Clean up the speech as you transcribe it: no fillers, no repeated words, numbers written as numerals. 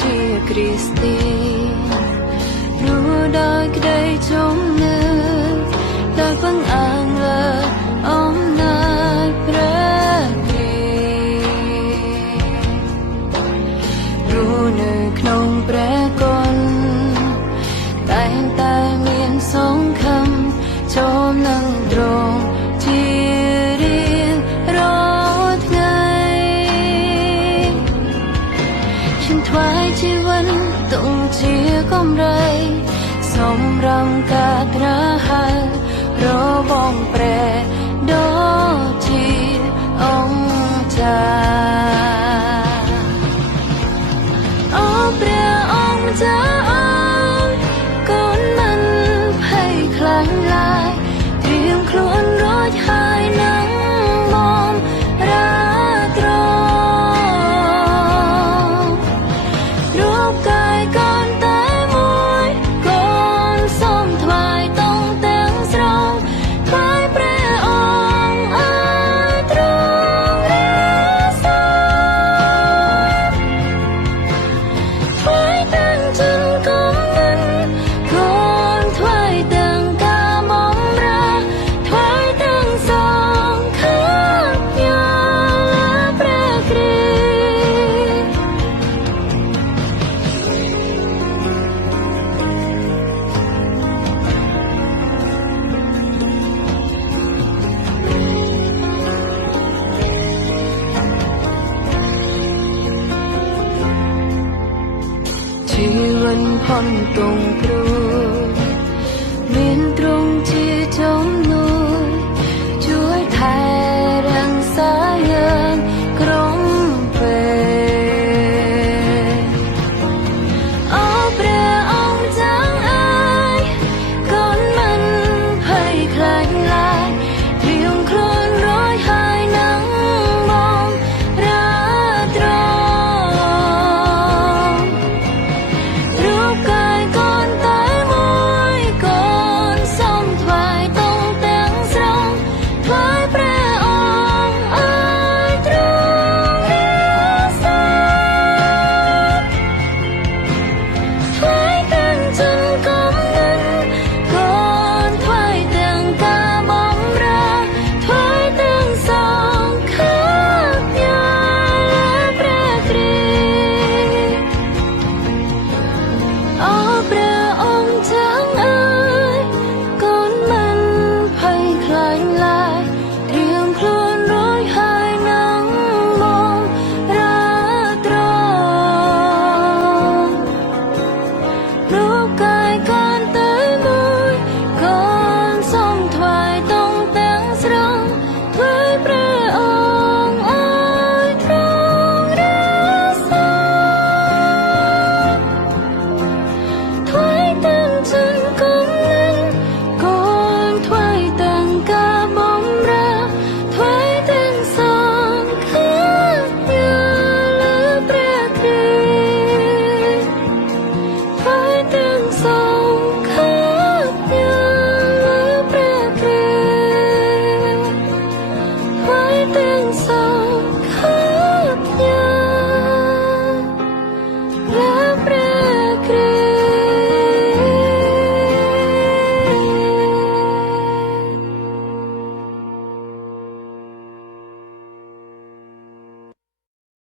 ជាគ្រីស្ទានรู้ដោយក្តីជំនឿដោយពឹងអាងលើអំណាចព្រះគ្រីស្ទรู้នៅក្នុងព្រះគុណតែងតែមានសង្ឃឹមចូលនឹងទ្រង់ជារៀងរាល់ថ្ងៃฉันថ្វាយជីវិតទុំជាកម្រៃសម្រំការត្រាស់ហៅរបងព្រះដ៏ជាអង្គចាអូព្រះអង្គម្ចាស់អើយកូនមិនភ័យខ្លាចឡើយត្រៀមខ្លួនរួចហើយនឹងមករាត្ររូបកាយកូនតែមួយកូនសូមថ្វាយតង់ទាំងស្រុងថ្វាយព្រះអង្គអើយទ្រង់រាសថ្វាយទាំងជនគំនិតកូនថ្វាយទាំងការបម្រើថ្វាយទាំងសង្ឃឹមញ៉ាព្រះគ្រីជីវិតផុនទងព្រួ